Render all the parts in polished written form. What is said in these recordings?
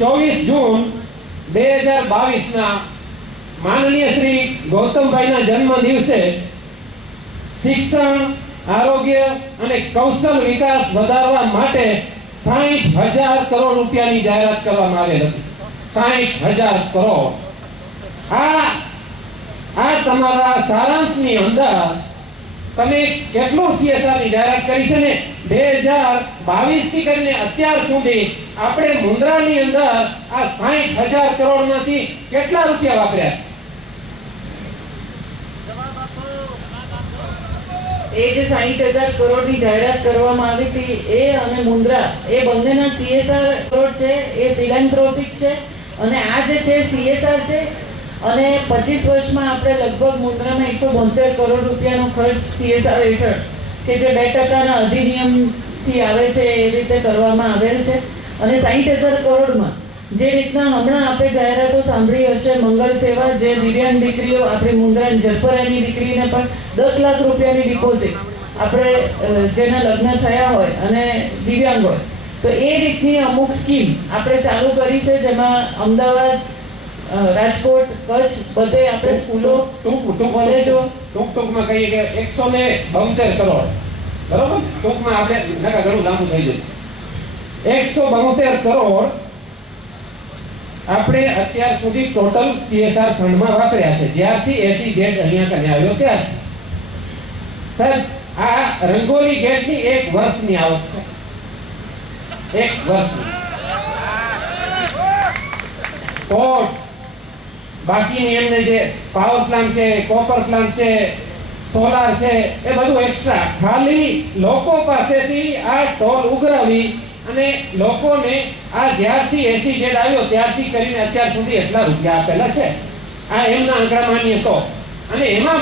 24 જૂન 2022 ના માનનીય શ્રી ગૌતમભાઈના જન્મ દિવસે શિક્ષણ, આરોગ્ય અને કૌશલ વિકાસ વધારવા માટે 60,000 કરોડ રૂપિયાની જાહેરાત કરવામાં આવેલ હતી. 60,000 કરોડ. આ તમારા સારાંશની અંદર તમે કેટલું CSR ની જાહેરાત કરી છે ને 2022 થી કરીને અત્યાર સુધી આપણે મુન્દ્રાની અંદર આ 60,000 કરોડ માંથી કેટલા રૂપિયા વાપર્યા છે? એ જે 60,000 કરોડની જાહેરાત કરવામાં આવી હતી એ અને મુન્દ્રા એ બંનેના CSR કરોડ છે, એ ફિલાન્થ્રોપિક છે. અને આ જે છે CSR છે અને 25 વર્ષમાં આપણે લગભગ મુન્દ્રામાં 172 કરોડ રૂપિયાનો ખર્ચ CSR હેઠળ કે જે 2% અધિનિયમથી આવે છે એ રીતે કરવામાં આવેલ છે. અને 60,000 કરોડમાં જે રીતના હમણાં આપણે જાહેરાતો સાંભળી હશે, મંગલ સેવા, જે દિવ્યાંગ દીકરીઓ આપણી મુન્દ્રાની જરપરાની દીકરીને પણ 10 લાખ રૂપિયાની ડિપોઝિટ આપણે જેના લગ્ન થયા હોય અને દિવ્યાંગ હોય તો એ રીતની અમુક સ્કીમ આપણે ચાલુ કરી છે, જેમાં અમદાવાદ, રાજકોટ, કચ્છ બધે આપણે સ્કૂલો, કોલેજો ટૂંકમાં કહીએ કે 172 કરોડ. બરોબર? ટૂંકમાં આપણે નકા ઘણું લાંબુ થઈ જશે. 172 કરોડ આપણે અત્યાર સુધી ટોટલ CSR ફંડમાં વાપર્યા છે, જ્યારથી SEZ અહીંયા કને આવ્યો ત્યારથી. સાહેબ, આ રંગોલી ગેટની 1 વર્ષની આવક છે. 1 વર્ષની. કોટ બાકીની એમને જે પાવર પ્લાન્ટ છે, કોપર પ્લાન્ટ છે, સોલાર છે, એ બધું એક્સ્ટ્રા ખાલી લોકો પાસેથી આ ટોલ ઉઘરાવી અને લોકોને આ જ્યારથી SEZ આવ્યો ત્યારથી કરીને અત્યાર સુધી એટલા રૂપિયા આપેલા છે. આ એમના આંકડા માન્ય તો. અને એમાં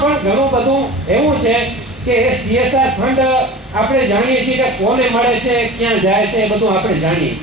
પણ ઘણું બધું એવું છે કે CSR ફંડ આપણે જાણીએ છીએ કે કોને મળે છે, ક્યાં જાય છે, એ બધું આપણે જાણીએ.